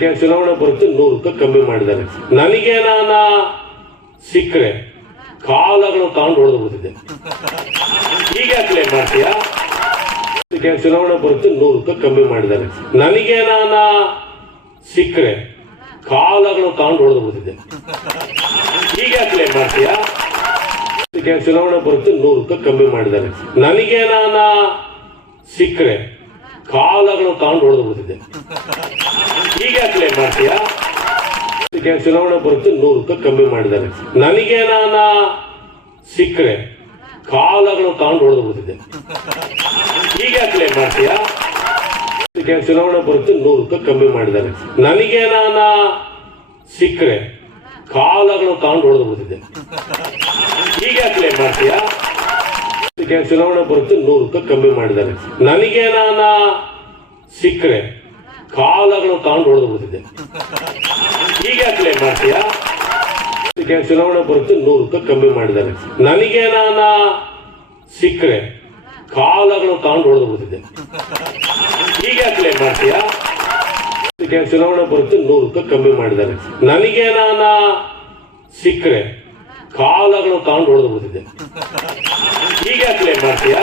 ಚುನಾವಣೆ ಬರುತ್ತೆ 100 ರೂಪಾಯಿ ಕಮ್ಮಿ ಮಾಡಿದ್ದಾರೆ. ನನಗೆ ನಾನು ಸಿಕ್ಕರೆ ಕಾಲಗಳು ತಗೊಂಡು ಹೊಡೆದು ಬಿಟ್ಟಿದೆ. ಈಗ ಕ್ಲೇಮ್ ಮಾಡ್ತೀಯಾ? ಚುನಾವಣೆ ಬರುತ್ತೆ 100 ರೂಪಾಯಿ ಕಮ್ಮಿ ಮಾಡಿದ್ದಾರೆ. ನನಗೆ ನಾನು ಸಿಕ್ಕರೆ ಕಾಲಗಳು ತಗೊಂಡು ಹೊಡೆದು ಬಿಟ್ಟಿದೆ. ಈಗ ಕ್ಲೇಮ್ ಮಾಡ್ತೀಯಾ? ಚುನಾವಣೆ ಬರುತ್ತೆ 100 ರೂಪಾಯಿ ಕಮ್ಮಿ ಮಾಡಿದ್ದಾರೆ. ನನಗೆ ನಾನು ಸಿಕ್ಕರೆ ಕಾಲಗಳು ತಗೊಂಡು ಹೊಡೆದು ಬಿಟ್ಟಿದೆ. ಈಗ ಕ್ಲೇಮ್ ಮಾಡ್ತೀಯಾ? ಚುನಾವಣೆ ಬರುತ್ತೆ 100 ರೂಪಾಯಿ ಕಮ್ಮಿ ಮಾಡಿದ್ದಾರೆ. ನನಗೆ ನಾನು ಸಿಕ್ಕರೆ ಕಾಲಗಳು ತಗೊಂಡು ಹೊಡೆದು ಬಿಟ್ಟಿದೆ. ಈಗ ಕ್ಲೇಮ್ ಮಾಡ್ತೀಯಾ? ಚುನಾವಣೆ ಬರುತ್ತೆ 100 ರೂಪಾಯಿ ಕಮ್ಮಿ ಮಾಡಿದ್ದಾರೆ. ನನಗೆ ನಾನು ಸಿಕ್ಕರೆ ಕಾಲಗಳು ತಗೊಂಡು ಹೊಡೆದು ಬಿಟ್ಟಿದೆ. ಈಗ ಕ್ಲೇಮ್ ಮಾಡ್ತೀಯಾ? ಚುನಾವಣೆ ಬರುತ್ತೆ 100 ರೂಪಾಯಿ ಕಮ್ಮಿ ಮಾಡಿದ್ದಾರೆ. ನನಗೆ ನಾನು ಸಿಕ್ಕರೆ ಕಾಲಗಳು ತಗೊಂಡು ಹೊಡೆದು ಬಿಟ್ಟಿದೆ. ಈಗ ಕ್ಲೇಮ್ ಮಾಡ್ತೀಯಾ? ಚುನಾವಣೆ ಬರುತ್ತೆ 100 ರೂಪಾಯಿ ಕಮ್ಮಿ ಮಾಡಿದ್ದಾರೆ. ನನಗೆ ನಾನು ಸಿಕ್ಕರೆ ಕಾಲಗಳು ತಗೊಂಡು ಹೊಡೆದು ಬಿಟ್ಟಿದೆ. ಈಗ ಕ್ಲೇಮ್ ಮಾಡ್ತೀಯಾ? ಚುನಾವಣೆ ಬರುತ್ತೆ 100 ರೂಪಾಯಿ ಕಮ್ಮಿ ಮಾಡಿದ್ದಾರೆ. ನನಗೆ ನಾನು ಸಿಕ್ಕರೆ ಕಾಲಗಳು ತಗೊಂಡು ಹೊಡೆದು ಬಿಟ್ಟಿದೆ. ಈಗ ಕ್ಲೇಮ್ ಮಾಡ್ತೀಯಾ?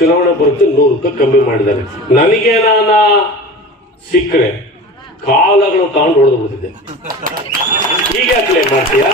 ಚುನಾವಣೆ ಬರುತ್ತೆ 100 ರೂಪಾಯಿ ಕಮ್ಮಿ ಮಾಡಿದ್ದಾರೆ. ನನಗೆ ನಾನು ಸಿಕ್ಕರೆ ಕಾಲಗಳು ತಗೊಂಡು ಹೊಡೆದು ಬಿಟ್ಟಿದೆ. ಈಗ ಕ್ಲೇಮ್ ಮಾಡ್ತೀಯಾ?